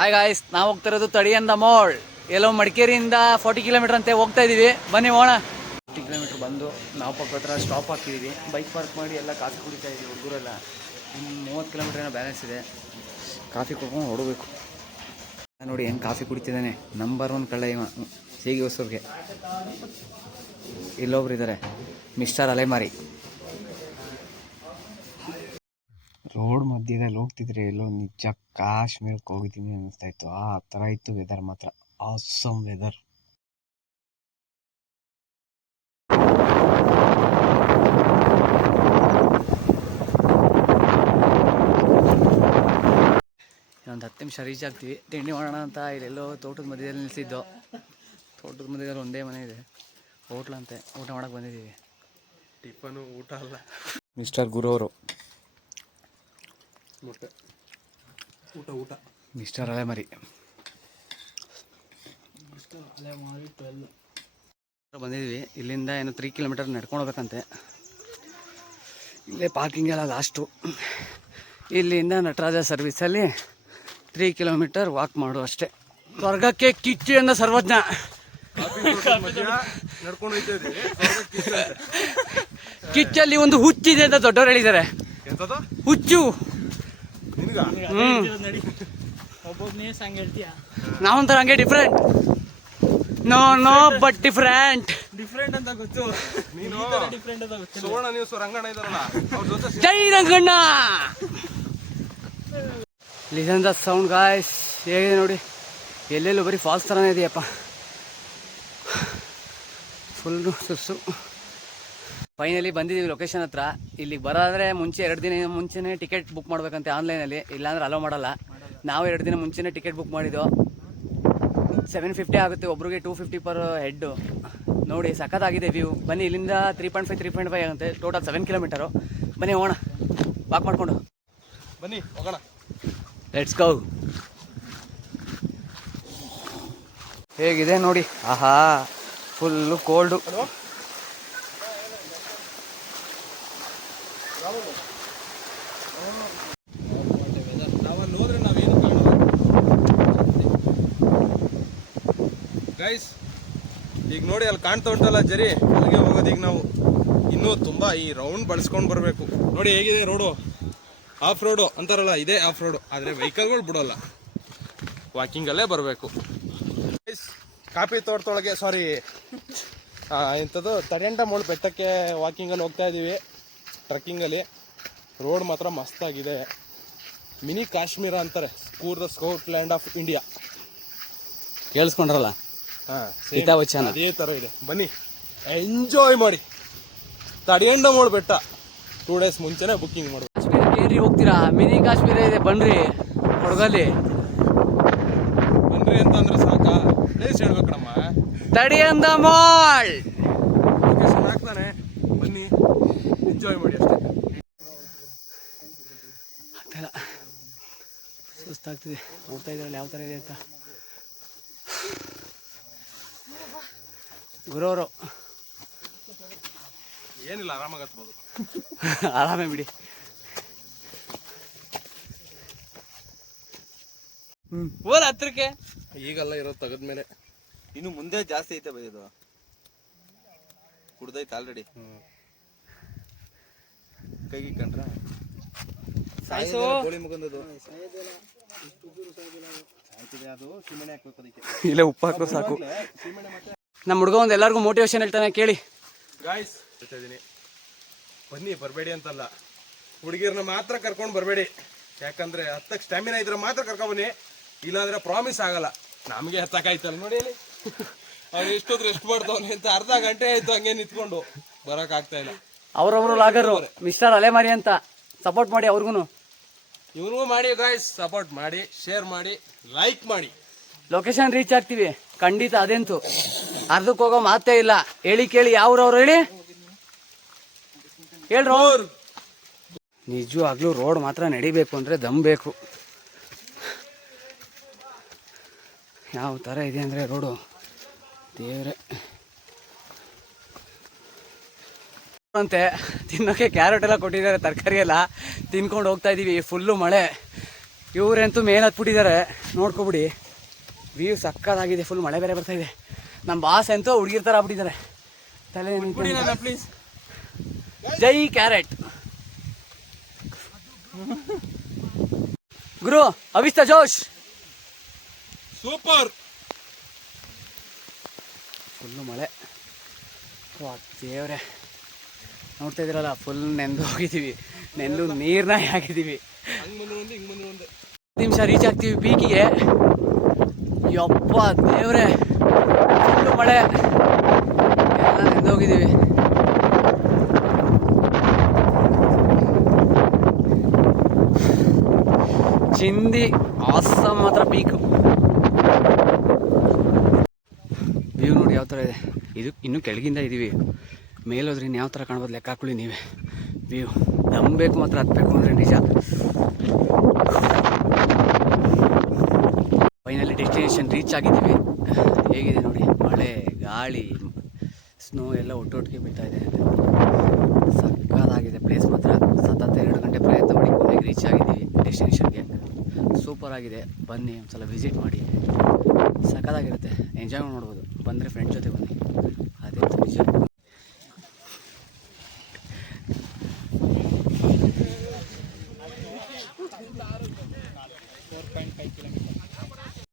Hi guys ನಾವು ಹೋಗ್ತಾ ಇರೋದು ತಡಿಯಂದ ಮೋಳ್ ಎಲ್ಲೋ ಮಡಿಕೇರಿಯಿಂದ ಫಾರ್ಟಿ ಕಿಲೋಮೀಟರ್ ಅಂತ ಹೋಗ್ತಾ ಇದೀವಿ. ಬನ್ನಿ ಓಣ ಫಾರ್ಟಿ ಕಿಲೋಮೀಟರ್ ಬಂದು ನಾವು ಪಕ್ಕ ಹತ್ರ ಸ್ಟಾಪ್ ಹಾಕಿದ್ದೀವಿ ಬೈಕ್ ಪಾರ್ಕ್ ಮಾಡಿ ಎಲ್ಲ ಕಾಫಿ ಕುಡಿತಾ ಇದ್ದೀವಿ ಹುಡುಗರೆಲ್ಲ. ಮೂವತ್ತು ಕಿಲೋಮೀಟರ್ ಏನೋ ಬ್ಯಾಲೆನ್ಸ್ ಇದೆ. ಕಾಫಿ ಕುಡ್ಕೊಂಡು ಹೊಡಬೇಕು. ನೋಡಿ ಹೆಂಗೆ ಕಾಫಿ ಕುಡಿತಿದ್ದಾನೆ. ನಂಬರ್ ಒನ್ ಕಳ್ಳ ಇವ. ಹೇಗೆ ಹೊಸರಿಗೆ ಇಲ್ಲೊಬ್ರು ಇದ್ದಾರೆ ಮಿಸ್ಟರ್ ಅಲೆಮಾರಿ. ರೋಡ್ ಮಧ್ಯದಲ್ಲಿ ಹೋಗ್ತಿದ್ರೆ ಎಲ್ಲೋ ನಿಜ ಕಾಶ್ಮೀರಕ್ಕೆ ಹೋಗಿದ್ದೀನಿ ಅನ್ನಿಸ್ತಾ ಇತ್ತು. ಆ ಥರ ಇತ್ತು ವೆದರ್ ಮಾತ್ರ. ಆಸಮ್ ವೆದರ್ ಒಂದು ಹತ್ತು ನಿಮಿಷ ರೀಚ್ ಆಗ್ತೀವಿ. ತಿಂಡಿ ಮಾಡೋಣ ಅಂತ ಇಲ್ಲೆಲ್ಲೋ ತೋಟದ ಮಧ್ಯದಲ್ಲಿ ನಿಲ್ಸಿದ್ದು. ತೋಟದ ಮಧ್ಯದಲ್ಲಿ ಒಂದೇ ಮನೆ ಇದೆ. ಹೋಟ್ಲಂತೆ. ಊಟ ಮಾಡೋಕ್ಕೆ ಬಂದಿದ್ದೀವಿ. ಟಿಫನು ಊಟ ಅಲ್ಲ. ಮಿಸ್ಟರ್ ಗುರು ಅವರು ಮೊಟ್ಟೆ. ಊಟ ಊಟ. ಮಿಸ್ಟರ್ ಅಲೆಮರಿ. ಬಂದಿದ್ವಿ ಇಲ್ಲಿಂದ ಏನು ತ್ರೀ ಕಿಲೋಮೀಟರ್ ನಡ್ಕೊಂಡು ಹೋಗ್ಬೇಕಂತೆ. ಇಲ್ಲೇ ಪಾರ್ಕಿಂಗ್ ಎಲ್ಲ ಲಾಸ್ಟು ಇಲ್ಲಿಂದ ನಟರಾಜ ಸರ್ವಿಸಲ್ಲಿ ತ್ರೀ ಕಿಲೋಮೀಟರ್ ವಾಕ್ ಮಾಡು ಅಷ್ಟೇ. ಸ್ವರ್ಗಕ್ಕೆ ಕಿಚ್ಚು ಅನ್ನೋ ಸರ್ವಜ್ಞ. ಕಿಚ್ಚಲ್ಲಿ ಒಂದು ಹುಚ್ಚಿದೆ ಅಂತ ದೊಡ್ಡವರು ಹೇಳಿದ್ದಾರೆ. ಹುಚ್ಚು. ಒಬ್ಬೊಬ್ಬನೇ ಸಂಗ್ ಹೇಳ್ತೀಯ ನಾವೊಂಥರ ಹಂಗೆ different no no but different different ಅಂತ ಗೊತ್ತು. ನೀನು ಡಿಫ್ರೆಂಟ್ ಅಂತ ಗೊತ್ತಿಲ್ಲ. ಸುವರ್ಣ ನ್ಯೂಸ್ ರಂಗಣ್ಣ ಇದಾರಲ್ಲ ಅವ್ರ ಜೊತೆ ಜೈ Ranganna! Listen the sound guys ಹೇಗಿದೆ ನೋಡಿ? ಎಲ್ಲೆಲ್ಲೂ ಬರೀ ಫಾಲ್ಸ್ ಥರನೇ ಇದೆಯಪ್ಪ. ಫುಲ್ಲು ಸುಸ್ಸು ಫೈನಲಿ ಬಂದಿದ್ದೀವಿ ಲೊಕೇಶನ್ ಹತ್ರ. ಇಲ್ಲಿಗೆ ಬರೋದ್ರೆ ಮುಂಚೆ ಎರಡು ದಿನ ಮುಂಚೆನೇ ಟಿಕೆಟ್ ಬುಕ್ ಮಾಡ್ಬೇಕಂತೆ ಆನ್ಲೈನಲ್ಲಿ ಇಲ್ಲಾಂದ್ರೆ ಅಲೋ ಮಾಡಲ್ಲ. ನಾವು ಎರಡು ದಿನ ಮುಂಚೆನೇ ಟಿಕೆಟ್ ಬುಕ್ ಮಾಡಿದ್ದು. ಸೆವೆನ್ ಫಿಫ್ಟಿ ಆಗುತ್ತೆ ಒಬ್ರಿಗೆ ಟೂ ಫಿಫ್ಟಿ ಪರ್ ಹೆಡ್ಡು ನೋಡಿ ಸಖತ್ತಾಗಿದೆ ವ್ಯೂ ಬನ್ನಿ ಇಲ್ಲಿಂದ three point five three point five ಆಗುತ್ತೆ. ಟೋಟಲ್ ಸೆವೆನ್ ಕಿಲೋಮೀಟರು ಬನ್ನಿ ಹೋಗೋಣ. ವಾಕ್ ಮಾಡಿಕೊಂಡು. ಬನ್ನಿ ಹೋಗೋಣ. ಲೆಟ್ಸ್ ಗೋ ಹೇಗಿದೆ ನೋಡಿ? ಆಹಾ ಫುಲ್ಲು ಕೋಲ್ಡು ಗೈಸ್ ಈಗ ನೋಡಿ ಅಲ್ಲಿ ಕಾಣ್ತಾ ಉಂಟಲ್ಲ ಜರಿ, ಅಲ್ಲಿಗೆ ಹೋಗೋದು ಈಗ ನಾವು. ಇನ್ನೂ ತುಂಬಾ ಈ ರೌಂಡ್ ಬಳಸ್ಕೊಂಡು ಬರಬೇಕು. ನೋಡಿ ಹೇಗಿದೆ ರೋಡು ಆಫ್ ರೋಡು ಅಂತಾರಲ್ಲ, ಇದೇ ಆಫ್ ರೋಡು ಆದರೆ ವೆಹಿಕಲ್ಗಳು ಬಿಡೋಲ್ಲ. ವಾಕಿಂಗಲ್ಲೇ ಬರಬೇಕು. ಕಾಫಿ ತೋಟದೊಳಗೆ ಸಾರಿ ಎಂಥದ್ದು ತಡೆಂಟ ಮೂಳು ಬೆಟ್ಟಕ್ಕೆ ವಾಕಿಂಗಲ್ಲಿ ಹೋಗ್ತಾ ಇದ್ದೀವಿ ಟ್ರಕ್ಕಿಂಗಲ್ಲಿ ರೋಡ್ ಮಾತ್ರ ಮಸ್ತಾಗಿದೆ ಮಿನಿ ಕಾಶ್ಮೀರ ಅಂತಾರೆ. ಸ್ಕೂರ್ the Scotland of India ಕೇಳಿಸ್ಕೊಂಡ್ರಲ್ಲ? ಹಿತಾವಚನ. ಅದೇ ಥರ ಇದೆ. ಬನ್ನಿ. ಎಂಜಾಯ್ ಮಾಡಿ. ತಡೆಯಂಡ ಮೋಳ್ ಬೆಟ್ಟ. ಟೂ ಡೇಸ್ ಮುಂಚೆನೇ ಬುಕ್ಕಿಂಗ್ ಮಾಡಿ ಕಾಶ್ಮೀರಕ್ಕೆ ಹೋಗ್ತೀರಾ? ಮಿನಿ ಕಾಶ್ಮೀರ ಇದೆ ಬನ್ರಿ. ಕೊಡಗಲ್ಲಿ. ಬನ್ರಿ ಅಂತಂದ್ರೆ ಸಾಕಾ? ಪ್ಲೇಸ್ ಹೇಳ್ಬೇಕಮ್ಮ ತಡಿಯಂದ ಮಾಲ್ ಲೊಕೇಶನ್ ಹಾಕ್ತಾನೆ. ಬನ್ನಿ. ಎಂಜಾಯ್ ಮಾಡಿ ಅಷ್ಟೇ. ಆಗ್ತಾಯಿಲ್ಲ ಸುಸ್ತಾಗ್ತಿದೆ. ನೋಡ್ತಾ ಇದ್ರಲ್ಲಿ ಯಾವ ಥರ ಇದೆ ಅಂತ. ಗುರುವರು ಏನಿಲ್ಲ ಆರಾಮಾಗತ್ಬೋದು ಆರಾಮೇ ಬಿಡಿ. ಹ್ಮ್. ಹೋರ ಹತ್ರಕ್ಕೆ? ಈಗೆಲ್ಲ ಇರೋದು ತೆಗೆದ್ಮೇಲೆ ಇನ್ನು ಮುಂದೆ ಜಾಸ್ತಿ ಐತೆ ಬೈ ಇದು. ಕುಡ್ದೈತೆ ಆಲ್ರೆಡಿ ಕೈಗೆ ಕಂಡ್ರ ಸಾಯಿಸೋ. ಕೋಳಿ ಮುಗಂದದು ಸಾಯ್ತಿದೆ ಅದು ಸಿಮೆಣೆ ಹಾಕ್ಬೇಕು ಅದಕ್ಕೆ. ಇಲ್ಲ ಉಪ್ಪು ಹಾಕೋ ಸಾಕು. ನಮ್ಮ ಹುಡುಗ ಒಂದು ಎಲ್ಲರಿಗೂ ಮೋಟಿವೇಶನ್ ಹೇಳ್ತಾನೆ ಕೇಳಿ. ಗಾಯ್ಸ್ ಹೇಳ್ತಾ ಇದೀನಿ ಬನ್ನಿ ಬರಬೇಡಿ ಅಂತಲ್ಲ. ಹುಡುಗಿರ್ನ ಮಾತ್ರ ಕರ್ಕೊಂಡು ಬರಬೇಡಿ. ಯಾಕಂದ್ರೆ ಹತ್ತಕ್ಕೆ ಸ್ಟ್ಯಾಮಿನಾ ಇದ್ರೆ ಮಾತ್ರ ಕರ್ಕೊಂಬನ್ನಿ. ಇಲ್ಲಾಂದ್ರೆ ಪ್ರಾಮಿಸ್ ಆಗಲ್ಲ. ನಮಗೆ ಹತ್ತಕ್ಕಾಯ್ತಲ್ಲ ನೋಡಿ ಅಲ್ಲಿ ಅವ್ನು ಎಷ್ಟು ರೆಸ್ಟ್ ಮಾಡ್ತಾವನೆ ಅಂತ ಅರ್ಧ ಗಂಟೆ ಆಯ್ತು ಹಂಗೆ ನಿಂತ್ಕೊಂಡು. ಬರಕ್ ಆಗ್ತಾ ಇಲ್ಲ. ಅವರವರು ಲಾಗರು ಮಿಸ್ಟರ್ ಅಲೆಮಾರಿ ಅಂತ. ಸಪೋರ್ಟ್ ಮಾಡಿ ಅವ್ರಿಗೂ ಇವ್ರಿಗೂ ಮಾಡಿ ಗಾಯ್ಸ್ ಸಪೋರ್ಟ್ ಮಾಡಿ ಶೇರ್ ಮಾಡಿ ಲೈಕ್ ಮಾಡಿ. ಲೊಕೇಶನ್ ರೀಚ್ ಆಗ್ತೀವಿ. ಖಂಡಿತ ಅದಂತು. ಅರ್ಧಕ್ಕೆ ಹೋಗೋ ಮಾತೇ ಇಲ್ಲ. ಹೇಳಿ ಕೇಳಿ ಯಾವ್ರವ್ರು ಹೇಳಿ? ಹೇಳ್ರು. ನಿಜವಾಗ್ಲೂ ರೋಡ್ ಮಾತ್ರ ನಡಿಬೇಕು ಅಂದರೆ ದಮ್ ಬೇಕು. ಯಾವ ಥರ ಇದೆ ಅಂದರೆ ರೋಡು. ದೇವ್ರೆ. ಅಂತೆ ತಿನ್ನೋಕೆ ಕ್ಯಾರೆಟ್ ಎಲ್ಲ ಕೊಟ್ಟಿದ್ದಾರೆ ತರಕಾರಿ ಎಲ್ಲ. ತಿನ್ಕೊಂಡು ಹೋಗ್ತಾ ಇದೀವಿ ಫುಲ್ಲು ಮಳೆ. ಇವರಂತೂ ಮೇಲೆ ಹತ್ಬಿಟ್ಟಿದ್ದಾರೆ. ನೋಡ್ಕೊಬಿಡಿ. ವ್ಯೂ ಸಕ್ಕದಾಗಿದೆ ಫುಲ್ ಮಳೆ ಬೇರೆ ಬರ್ತಾ ಇದೆ. ನಮ್ಮ ಬಾಸ್ ಅಂತೂ ಹುಡುಗಿರ್ತಾರ ಥರ ಆಗ್ಬಿಟ್ಟಿದ್ದಾರೆ ತಲೆ ಪ್ಲೀಸ್ ಜೈ ಕ್ಯಾರೆಟ್. ಗುರು ಅವಿಸ್ತ ಜೋಶ್. ಸೂಪರ್. ಫುಲ್ಲು ಮಳೆ. ದೇವ್ರೆ. ನೋಡ್ತಾ ಇದ್ದೀರಲ್ಲ ಫುಲ್ ನೆಂದು ಹೋಗಿದ್ದೀವಿ. ನೆಂದು ನೀರ್ನ ಹಾಕಿದ್ದೀವಿ. ಬಂದ್ರು ನಿಮಿಷ ರೀಚ್ ಆಗ್ತೀವಿ ಪೀಕಿಗೆ ಯಪ್ಪ ದೇವ್ರೆ. ಫುಲ್ಲು ಮಳೆ. ಎಲ್ಲ ಚಿಂದಿ ಆಸಮ್ ಮಾತ್ರ ಪೀಕು. ವ್ಯೂ ನೋಡಿ ಯಾವ ಥರ ಇದೆ. ಇದು ಇನ್ನೂ ಕೆಳಗಿಂದ ಇದ್ದೀವಿ ಮೇಲೋದ್ರೆ ಇನ್ನು ಯಾವ ಥರ ಕಾಣ್ಬೋದು ಲೆಕ್ಕ ಹಾಕೊಳ್ಳಿ ನೀವೇ. ವ್ಯೂ. ನಂಬಬೇಕು ಮಾತ್ರ, ಹತ್ಬೇಕು ಅಂದರೆ ನಿಜ. ಫೈನಲಿ ಡೆಸ್ಟಿನೇಷನ್ ರೀಚ್ ಆಗಿದ್ದೀವಿ. ಹೇಗಿದೆ ನೋಡಿ, ಮಳೆ, ಗಾಳಿ ಸ್ನೋ ಎಲ್ಲ ಒಟ್ಟೊಟ್ಟಿಗೆ ಬೀಳ್ತಾ ಇದೆ. ಸಕ್ಕತ್ತಾಗಿದೆ ಪ್ಲೇಸ್ ಮಾತ್ರ. ಸತತ ಎರಡು ಗಂಟೆ ಪ್ರಯತ್ನ ಮಾಡಿ ಕೊನೆಗೆ ರೀಚ್ ಆಗಿದ್ದೀವಿ ಡೆಸ್ಟಿನೇಷನ್ಗೆ ಸೂಪರ್ ಆಗಿದೆ. ಬನ್ನಿ, ಒಂದ್ಸಲ ವಿಸಿಟ್ ಮಾಡಿ. ಸಕ್ಕತ್ತಾಗಿರುತ್ತೆ. ಎಂಜಾಯ್ ನೋಡ್ಬೋದು ಬಂದರೆ ಫ್ರೆಂಡ್ ಜೊತೆ ಬನ್ನಿ. ಅದೇ ನಿಜ.